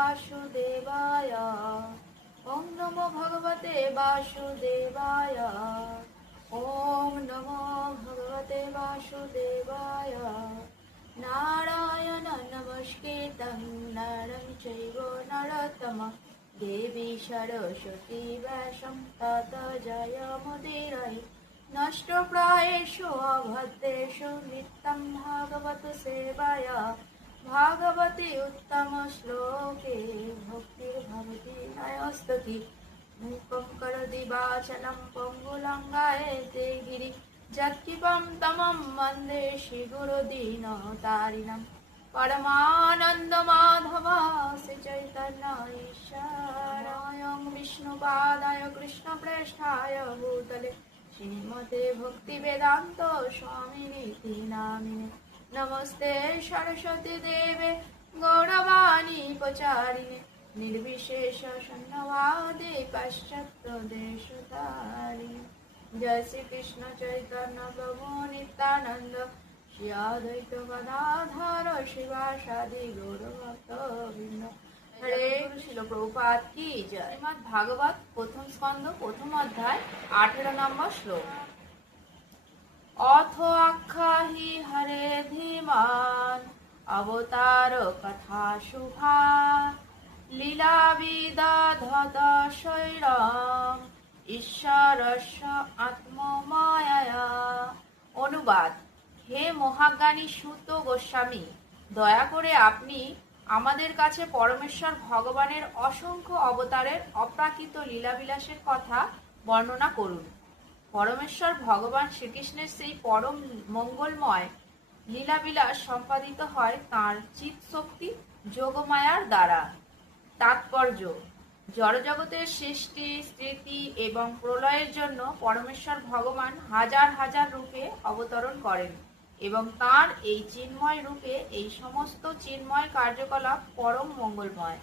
वासुदेवाय। ओम नमो भगवते वासुदेवाय। ओम नमो भगवते वासुदेवाय। नारायण नमस्कृतं नरं चैव नरोत्तमं देवी सरस्वती व्यासं ततो जयमुदीरये। नष्टप्रायेषु अभद्रेषु नित्यं भागवत सेवया। भागवती उत्तम श्लोके भक्तिर्भवति नयस्तुति। मूकं करोति वाचालं पङ्गुलङ्घयते गिरि। यत्कृपं तमं वन्दे श्रीगुरुदीनतारिणं। परमानन्दमाधव श्रीचैतन्य ईश्वराय विष्णुपादाय कृष्णप्रेष्ठाय भूतले श्रीमते भक्तिवेदान्त स्वामिनिति नामिने। नमस्ते सरस्वती देवे गौरवाणी प्रचारिणे। निर्विशेष शून्यवादी पाश्चात्य देशतारिणे। जय श्री कृष्ण चैतन्य प्रभु नित्यानंद श्री अद्वैत गदाधर शिवासादि गौरभक्तवृंद। हरे श्रील प्रभुपाद की जय। श्रीमद् भागवत प्रथम स्कंद प्रथम अध्याय 18 নম্বর শ্লোক। अथ आख्याहि हरे धीमान अवतार कथा शुभा लीला विदधत शैरम ঈশ্বরস্য আত্মমায়া। অনুবাদ। হে মহাজ্ঞানী সুত গোস্বামী, দয়া করে আপনি আমাদের কাছে পরমেশ্বর ভগবানের অসংখ্য অবতারের অপ্রাকৃত লীলাবিলাসের কথা বর্ণনা করুন। পরমেশ্বর ভগবান শ্রীকৃষ্ণের সেই পরম মঙ্গলময় লীলাবিলাস সম্পাদিত হয় তাঁর চিৎ শক্তি যোগমায়ার দ্বারা। তাৎপর্য: জড়জগতের সৃষ্টি, স্থিতি এবং প্রলয়ের জন্য পরমেশ্বর ভগবান হাজার হাজার রূপে অবতরণ করেন এবং তাঁর এই চিন্ময় রূপে এই সমস্ত চিন্ময় কার্যকলাপ পরম মঙ্গলময়।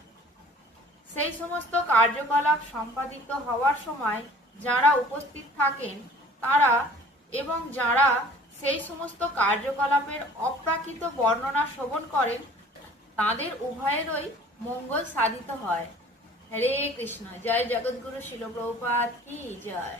সেই সমস্ত কার্যকলাপ সম্পাদিত হওয়ার সময় যারা উপস্থিত থাকেন তারা এবং যারা সেই সমস্ত কার্যকলাপের অপ্রাকৃত বর্ণনা শ্রবণ করেন তাদের উভয়েরই মঙ্গল সাধিত হয়। হরে কৃষ্ণ। জয় জগৎগুরু শিল প্রভুপাদ কি জয়।